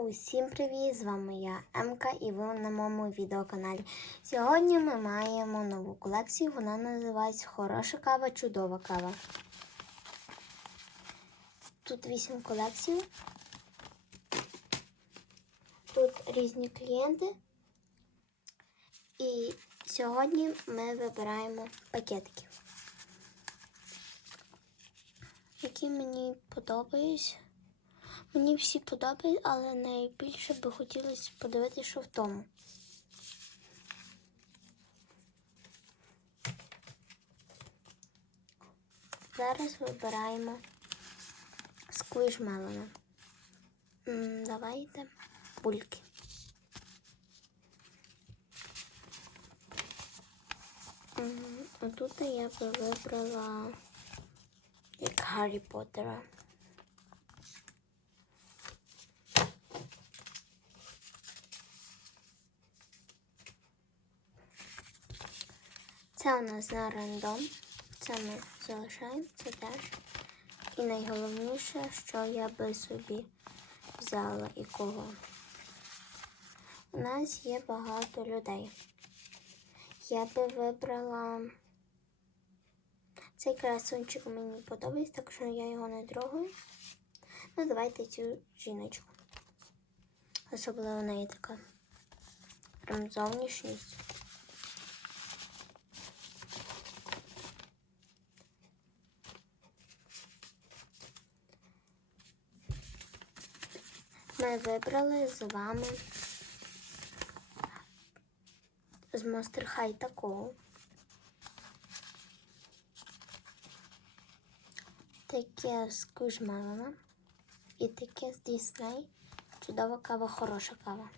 Усім привіт! З вами я Емка і ви на моєму відеоканалі. Сьогодні ми маємо нову колекцію. Вона називається Хороша кава, чудова кава. Тут 8 колекцій. Тут різні клієнти. І сьогодні ми вибираємо пакетики, які мені подобаються. Мені всі подобаються, але найбільше би хотілося подивитися, що в тому. Зараз вибираємо сквішмелона. Давайте бульки. М, А я би вибрала як Гаррі Поттера. Це у нас на рандом. Це ми залишаємо, це теж. І найголовніше, що я би собі взяла і кого. У нас є багато людей. Я би вибрала цей красунчик мені подобається, так що я його не трогаю. Ну, давайте цю жіночку. Особливо неї така прям зовнішність. Ми вибрали з вами з Monster High такого. Таке з Кужмелона і таке з Дісней. Чудова кава, хороша кава.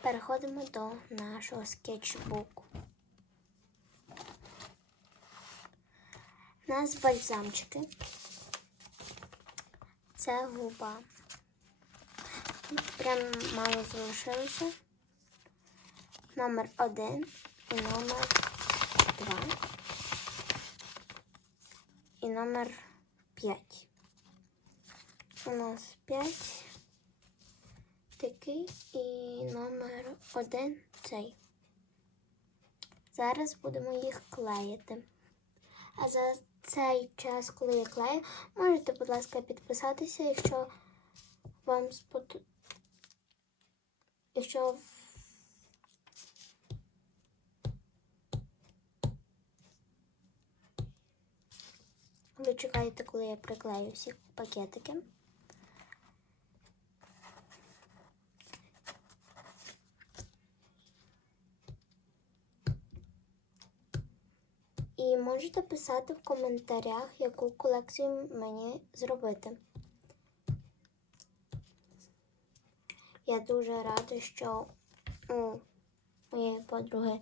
Переходимо до нашого скетчбуку. У нас бальзамчики. Це губа. Прям мало залишилося. Номер один і номер два. І номер п'ять. У нас п'ять такий і номер один цей. Зараз будемо їх клеїти. А за цей час, коли я клею, можете, будь ласка, підписатися, якщо вам спод... Якщо ви чекаєте, коли я приклею всі пакетики. І можете писати в коментарях, яку колекцію мені зробити. Я дуже рада, що у моєї подруги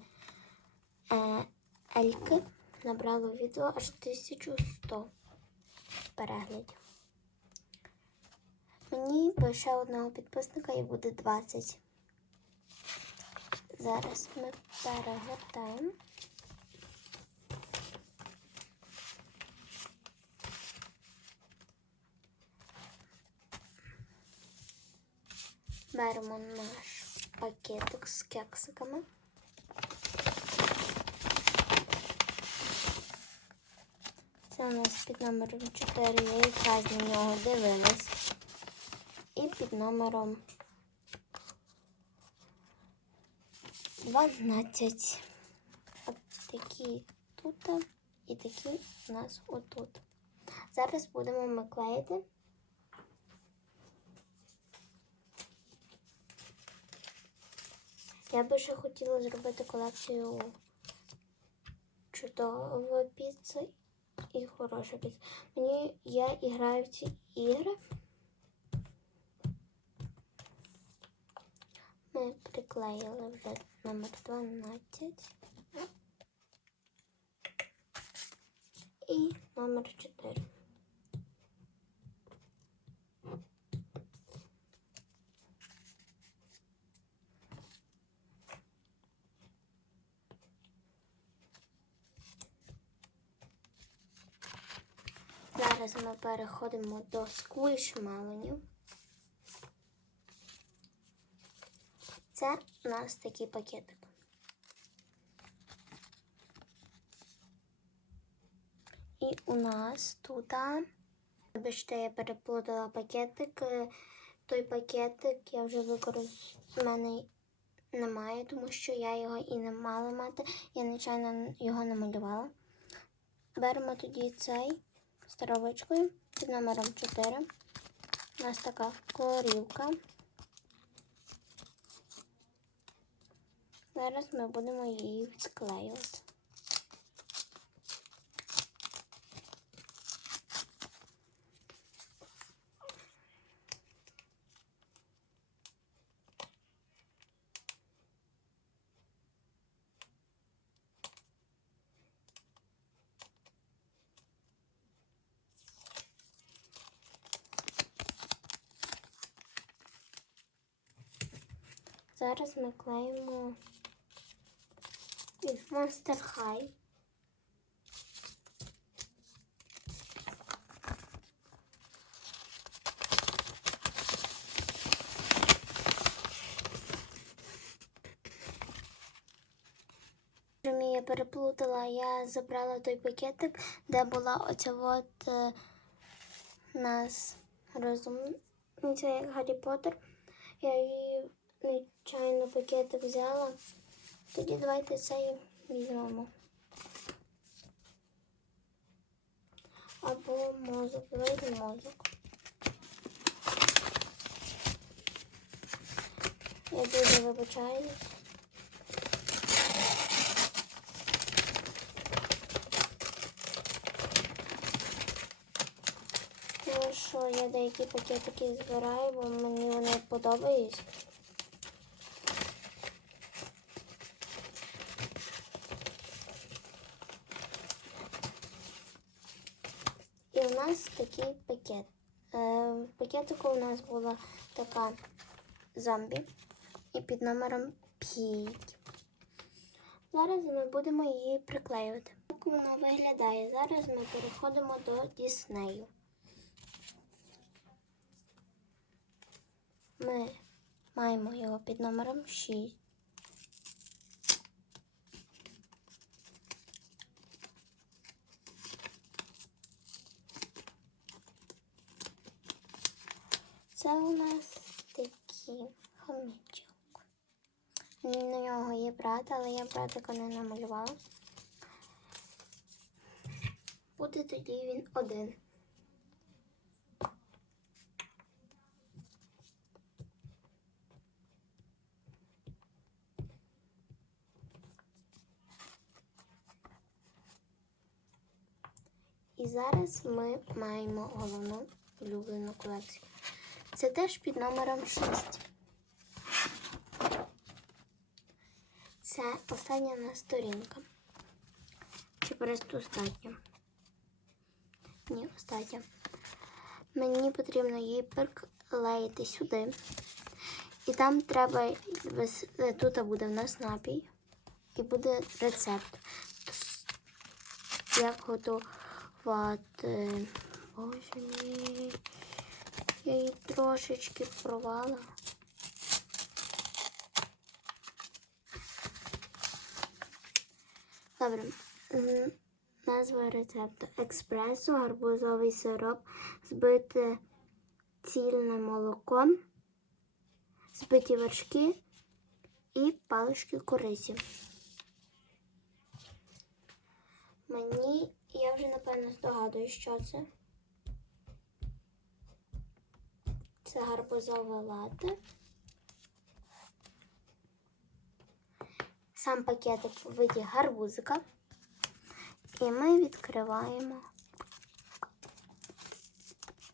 е, Ельки набрало відео аж 1100 переглядів. Мені би ще одного підписника і буде 20. Зараз ми перегортаємо. Беремо наш пакетик з кексиками. Це у нас під номером 4, я якраз на нього дивилась. І під номером 12. От такі тут і такі у нас отут. Зараз будемо ми клеїти. Я би ще хотіла зробити колекцію чудова піца і хороша піца. Мені я і граю в ці ігри. Ми приклеїли вже номер 12 і номер 4. Зараз ми переходимо до сквішмалонів. Це у нас такий пакетик. І у нас тут, вибачте, я переплутала пакетик. Е, Той пакетик я вже використовую. У мене немає, тому що я його і не мала мати. Я нечайно його намалювала. Беремо тоді цей з травичкою під номером 4. У нас така корівка. Зараз ми будемо її відклеювати. Зараз ми клеїмо Monster High. Я переплутала, я забрала той пакетик, де була оця от е, нас розумниця, як Гаррі Поттер. Я її нечайно пакетик взяла. Тоді давайте цей візьмемо. Або мозок. Давайте мозок. Я дуже вибачаюсь. Тому що я деякі пакетики збираю, бо мені вони подобаються. Нас такий пакет. Е, в пакетику у нас була така зомбі і під номером 5. Зараз ми будемо її приклеювати. Як вона виглядає? Зараз ми переходимо до Діснею. Ми маємо його під номером 6. Це у нас такий хомячок. На нього є брат, але я братика не намалювала. Буде тоді він один. І зараз ми маємо головну улюблену колекцію. Це теж під номером 6. Це остання у нас сторінка. Чи просто остання? Ні, остання. Мені потрібно її приклеїти сюди. І там треба, тут буде в нас напій і буде рецепт. Як готувати. Боже мій. Я її трошечки провала. Добре. Назва рецепту. Експресо, гарбузовий сироп, збите цільне молоко, збиті вершки і палички кориці. Мені, я вже напевно здогадую, що це. Це гарбузове лате. Сам пакетик у виді гарбузика. І ми відкриваємо.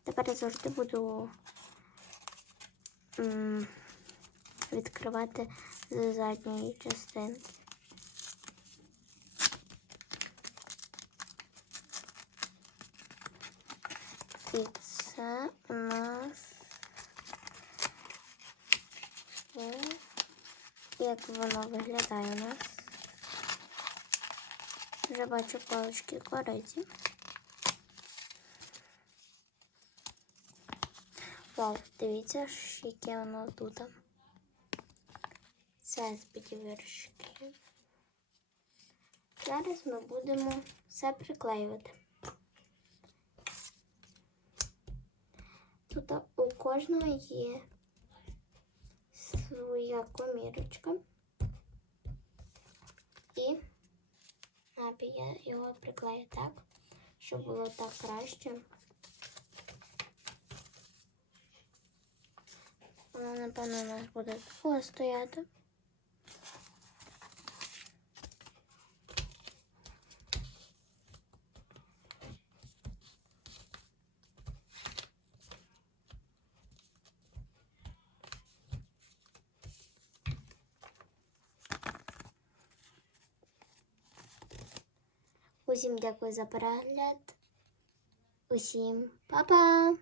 Тепер я завжди буду відкривати з задньої частинки. І це у нас Як воно виглядає у нас. Вже бачу палички кориці. Вау, дивіться, яке воно тут. Це сподівіршки. Зараз ми будемо все приклеювати. Тут у кожного є своя комірочка. І я його приклею так, щоб було так краще. Воно, напевно, у нас буде такого стояти. Усім дякую за перегляд. Усім па-па!